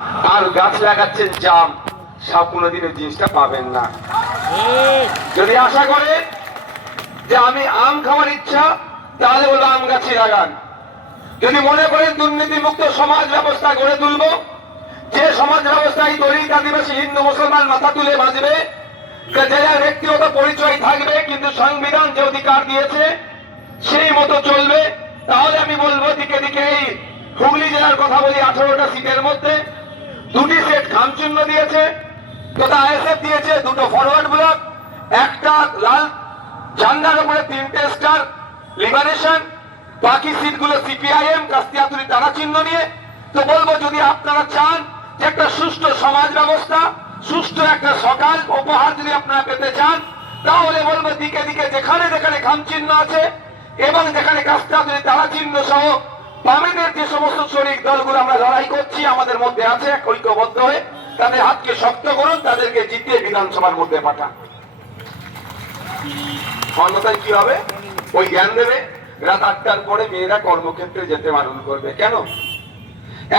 আর গাছ লাগাচ্ছেন জাম, সব কোনোদিনও জিনিসটা পাবেন না। যদি আশা করে যে আমি আম খাওয়ার ইচ্ছা, তাহলে বলবো আম গাছই লাগান। যদি মনে করেন দুর্নীতি মুক্ত সমাজ ব্যবস্থা গড়ে তুলব, যে সমাজ ব্যবস্থায় দলিত আদিবাসী হিন্দু মুসলমান মাথা তুলে বাঁচবে, যার ব্যক্তিগত পরিচয় থাকবে কিন্তু সংবিধান যে অধিকার দিয়েছে সেই মতো চলবে, তাহলে আমি বলবো দিকে দিকে এই হুগলি জেলার কথা বলি, 18টা সিটের মধ্যে 2টি সেট খামচিহ্ন দিয়েছে, তথা আইএসএফ দিয়েছে 2টো ফরওয়ার্ড ব্লক, একটা লাল ঝান্ডার উপরে 3টে স্টার লিবারেশন, বাকি সিটগুলো সিপিআইএম কাস্তিয়াতুলি তারা চিহ্ন নিয়ে। তো বলবো যদি আপনারা চান যে একটা সুষ্ঠু সমাজ ব্যবস্থা, সুষ্ঠু একটা সকাল উপহার যদি আপনারা পেতে চান, তাহলে বলবো দিকে দিকে যেখানে যেখানে খামচিহ্ন আছে এবং যেখানে কাস্তিয়াতুলি তারা চিহ্ন সহ বামেদের যে সমস্ত শরিক দলগুলো আমরা লড়াই করছি আমাদের মধ্যে আছে ঐক্যবদ্ধ হয়ে, তাদের হাতকে শক্ত করুন, তাদেরকে জিতিয়ে বিধানসভার মধ্যে পাঠান। অন্যথায় কি হবে? ওই জ্ঞান দেবে রাত 8টার পরে মেয়েরা কর্মক্ষেত্রে যেতে বারণ করবে। কেন?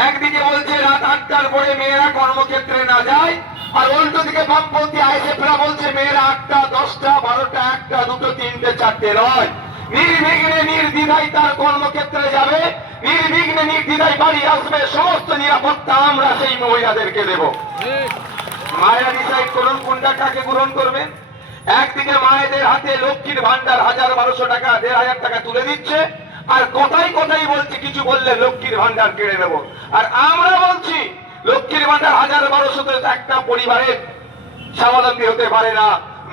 একদিকে বলছে রাত 8টার পরে মেয়েরা কর্মক্ষেত্রে না যায়, আর উল্টো দিকে বামপন্থী আইএসএফরা বলছে মেয়েরা 8টা 10টা 12টা 1টা 2টো 3টে 4টে নয়, নির্বিঘ্নে নির্দ্বিধায় তার কর্মক্ষেত্রে যাবে, নির্বিঘ্নে নির্দ্বিধায় বাড়ি আসবে, সমস্ত নিরাপত্তা আমরা সেই মহিলাদেরকে দেব। মায়েরা ডিসাইড করুন কোনটা কাকে গ্রহণ করবেন। একদিকে মায়েদের হাতে লক্ষ্মীর ভান্ডার 1000-1200 টাকা 1500 টাকা তুলে দিচ্ছে, আর কোথায় কোথায় বলছে কিছু বললে লক্ষ্মীর ভান্ডার কেড়ে নেব। আর আমরা বলছি লক্ষ্মীর ভান্ডার 1000-1200 একটা পরিবারের স্বাবলম্বী হতে পারে না,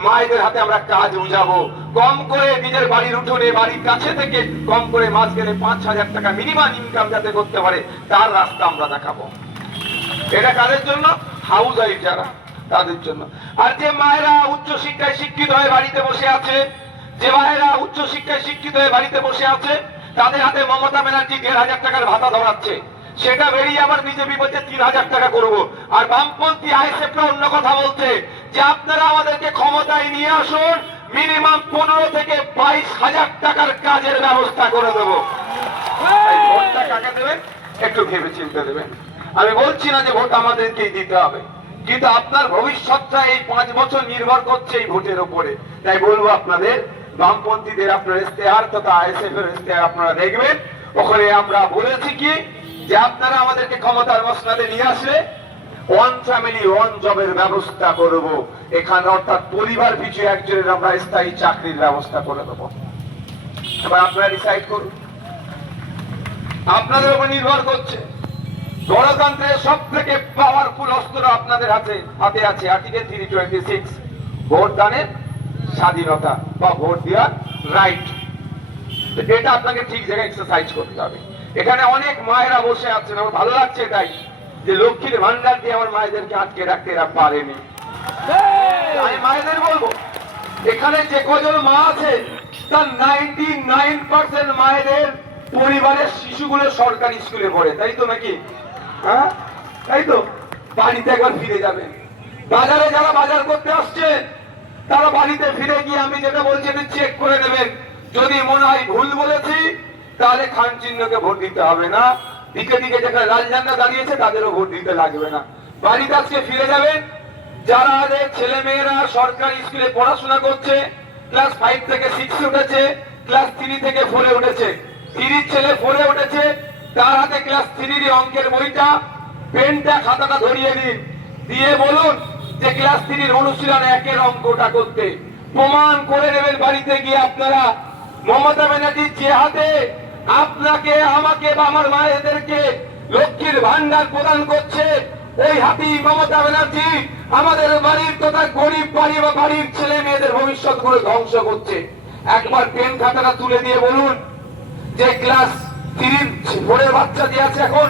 মায়েদের হাতে আমরা কাজ বুঝাবো। কম করে নিজের বাড়ির উঠোনে বাড়ির কাছে থেকে কম করে মাস গেলে 5000 টাকা মিনিমাম ইনকাম যাতে করতে পারে তার রাস্তা আমরা দেখাবো। এটা কাদের জন্য? হাউস ওয়াইফ যারা, তাদের জন্য। আর যে মায়েরা উচ্চ শিক্ষায় শিক্ষিত হয়ে বাড়িতে বসে আছে, যে মায়েরা উচ্চ শিক্ষায় শিক্ষিত হয়ে বাড়িতে বসে আছে, তাদের হাতে মমতা ব্যানার্জি 1500 টাকার ভাতা ধরাচ্ছে, সেটা বেরিয়ে আবার বিজেপি বলছে 3000 টাকা করবো। আর বামপন্থী আইএসএফরা অন্য কথা বলছে যে আপনারা আমাদেরকে ক্ষমতায় নিয়ে আসুন, মিনিমাম 15 থেকে 22,000 টাকার কাজের ব্যবস্থা করে দেবো। ভোটটা কাকে দেবেন একটু ভেবে চিন্তে দেবেন। আমি বলছি না যে ভোট আমাদেরকেই দিতে হবে, কিন্তু আপনার ভবিষ্যৎটা এই 5 বছর নির্ভর করছে এই ভোটের উপরে। তাই বলবো আপনাদের বামপন্থীদের আপনার ইশতেহার তথা আইএসএফ এর ইশতেহার আপনারা দেখবেন, ওখানে আমরা বলেছি কি যে আপনারা আমাদেরকে ক্ষমতার মসনদে নিয়ে আসলে 1 ফ্যামিলি 1 জবের ব্যবস্থা করব এখানে, অর্থাৎ পরিবার পিছু একজনের আমরা স্থায়ী চাকরির ব্যবস্থা করে দেবো। এবার আপনারা ডিসাইড করুন, আপনাদের উপর নির্ভর করছে। গণতন্ত্রের সব থেকে পাওয়ারফুল অস্ত্র আপনাদের হাতে আছে আর্টিকেল 326, ভোট দানের স্বাধীনতা বা ভোট দেওয়ার রাইট। এটা আপনাকে ঠিক জায়গায় এক্সারসাইজ করতে হবে। এখানে অনেক মায়েরা বসে আছেন, আমার ভালো লাগছে তাই যে লক্ষ্মীর ভান্ডার দিয়ে আমার মায়েদেরকে আটকে রাখতে এরা পারেনি। আমি মায়েদের বলবো এখানে যে কজন মা আছে তার 99% মায়েদের পরিবারের শিশুগুলো সরকারি স্কুলে পড়ে, তাই তো নাকি? হ্যাঁ তাই তো। বাড়িতে একবার ফিরে যাবেন, বাজারে যারা বাজার করতে আসছেন তারা বাড়িতে ফিরে গিয়ে আমি যেটা বলছি এটা চেক করে নেবেন। যদি মনে হয় ভুল বলেছি তাহলে খান চিহ্নকে ভোট দিতে হবে না, দিকে দিকে যেখানে লাল ঝান্ডা দাঁড়িয়েছে তাদেরও ভোট দিতে লাগবে না। বাড়িতে আজকে ফিরে যাবেন, যারা ছেলে মেয়েরা সরকারি স্কুলে পড়াশোনা করছে, ক্লাস 5 থেকে 6 উঠেছে, ক্লাস 3 থেকে 4 উঠেছে, 3 ছেলে 4 উঠেছে, তার হাতে ক্লাস 3 অঙ্কের বইটা পেনটা খাতাটা ধরিয়ে দিন, দিয়ে বলুন যে ক্লাস 3 অনুশীলন 1-এর অঙ্কটা করতে। প্রমাণ করে নেবেন বাড়িতে গিয়ে আপনারা মমতা ব্যানার্জির যে হাতে আপনাকে আমাকে বা আমার মায়েদেরকে লক্ষ্মীর ভান্ডার প্রদান করছে, ওই হাতি মমতা ব্যানার্জি আমাদের বাড়ির তথা গরিব বাড়ি বা বাড়ির ছেলে মেয়েদের ভবিষ্যৎ করে ধ্বংস করছে। একবার পেন খাতাটা তুলে দিয়ে বলুন যে ক্লাস 3-4 বাচ্চা দিয়ে আছে এখন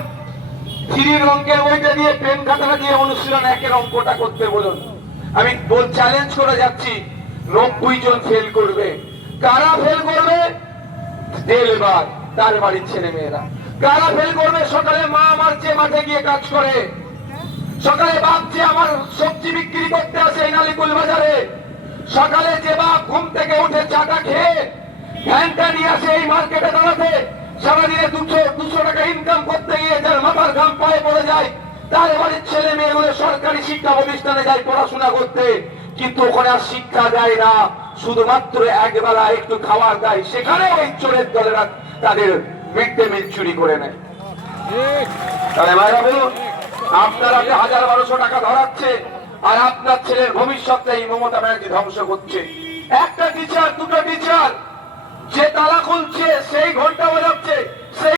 3 অঙ্কের বইটা দিয়ে পেন খাতাটা দিয়ে অনুশীলন 1-এর অঙ্কটা করতে বলুন। আমি চ্যালেঞ্জ করে যাচ্ছি 90 জন ফেল করবে। কারা ফেল করবে? লেবার, তার বাড়ির ছেলে মেয়েরা। কারা ফেল করবে? সকালে মা আমার যে মাঠে গিয়ে কাজ করে, সকালে বাপ যে আমার সবজি বিক্রি করতে আসে এই নালিকুল বাজারে, সকালে যে বাপ ঘুম থেকে উঠে চাটা খেয়ে ভ্যানটা নিয়ে আসে এই মার্কেটে দাঁড়াতে, সারাদিনে 200 টাকা ইনকাম করতে গিয়ে যার মাথার ঘাম পায়ে পড়ে যায়, তার বাড়ির ছেলে মেয়েগুলো সরকারি শিক্ষা প্রতিষ্ঠানে যায় পড়াশোনা করতে, কিন্তু ওখানে আর শিক্ষা দেয় না, শুধুমাত্র একবেলা একটু খাবার দেয়, সেখানে ওই চোরের দলেরা তাদের মিড ডে মিল চুরি করে নেয়। তাহলে ভাইরা বলুন, আপনার হাতে 1000-1200 টাকা ধরাচ্ছে, আর আপনার ছেলের ভবিষ্যৎটা এই মমতা ব্যানার্জি ধ্বংস করছে। একটা টিচার, দুটো টিচার, যে তালা খুলছে, সেই ঘন্টা বাজাচ্ছে, সেই